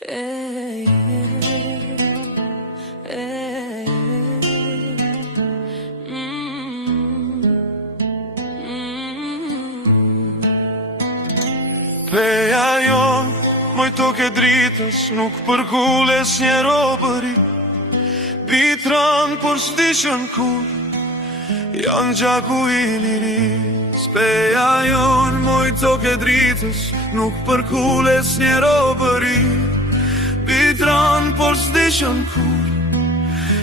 Peja jon, moj toke dritës, nuk përkulles një robëri. Bitran, por s'dishën kur, janë gjaku i liris. Peja jon, moj toke dritës, nuk përkulles një robëri. Bitran, por s'dishën kur,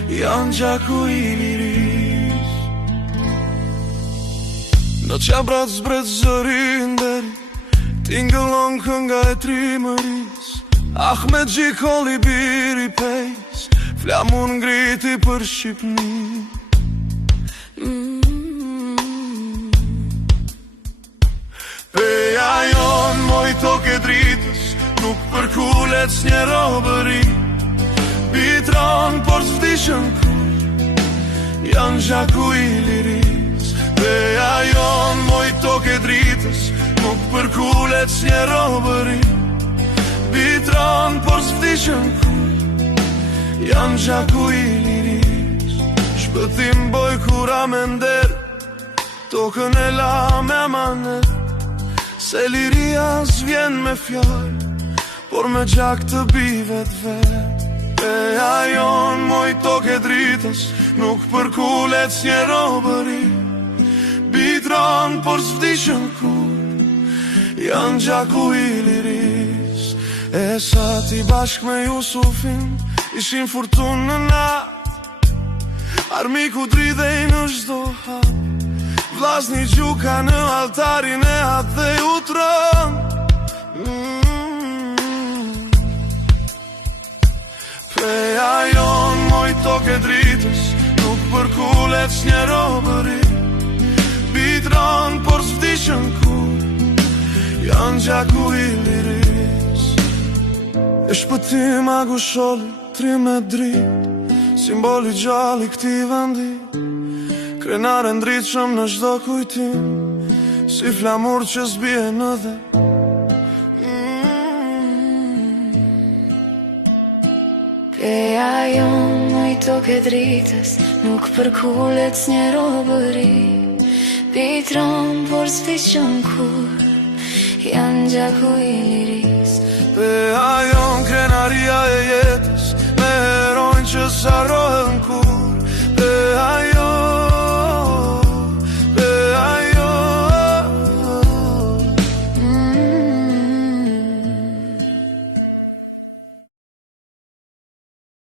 janë gjaku i liris. Në qabrat zbret zërin deri, tingëllon kënga e trimëris. Ahmet Gjikoli biri pejs, flamun ngriti për Shqipni. Peja jon, moj toke dritës, nuk përkullet s'një robëri. Bitran, por s'dishën kur, janë gjaku i liris. Peja jon, moj toke dritës, nuk përkullet s'një robëri. Bitran, por s'dishën kur, janë gjaku i liris. Shpëtim boj kura me nder, tokën e la me amanet. Se liria s'vjen me fjall, por me gjak të bivet vet. Peja jon, moj toke dritës, nuk përkullet s'një robëri. Bitran, por s'dishën kur, janë gjaku i liris. E sa ti bashk me Jusufin, ishin furtun në nat. Armiku dridhej në çdo hap, vllazni gjuka në altarin e hap dhe u trën. Peja jon, moj toke dritës, nuk përkullet s'një robëri. Bitran, por s'dishën kur, janë gjaku i liris. E shpëtim agusholli, 13 drit, simboli gjalli këti vendi. Krenare ndritshëm në çdo kujtim, si flamur që s'bie në dhe. Peja jon, moj toke dritës, nuk përkullet s'një robëri. Bitran, por s'dishën kur, janë gjaku i liris. Peja jon, krenaria e jetës, me herojnë që s'harrojnë.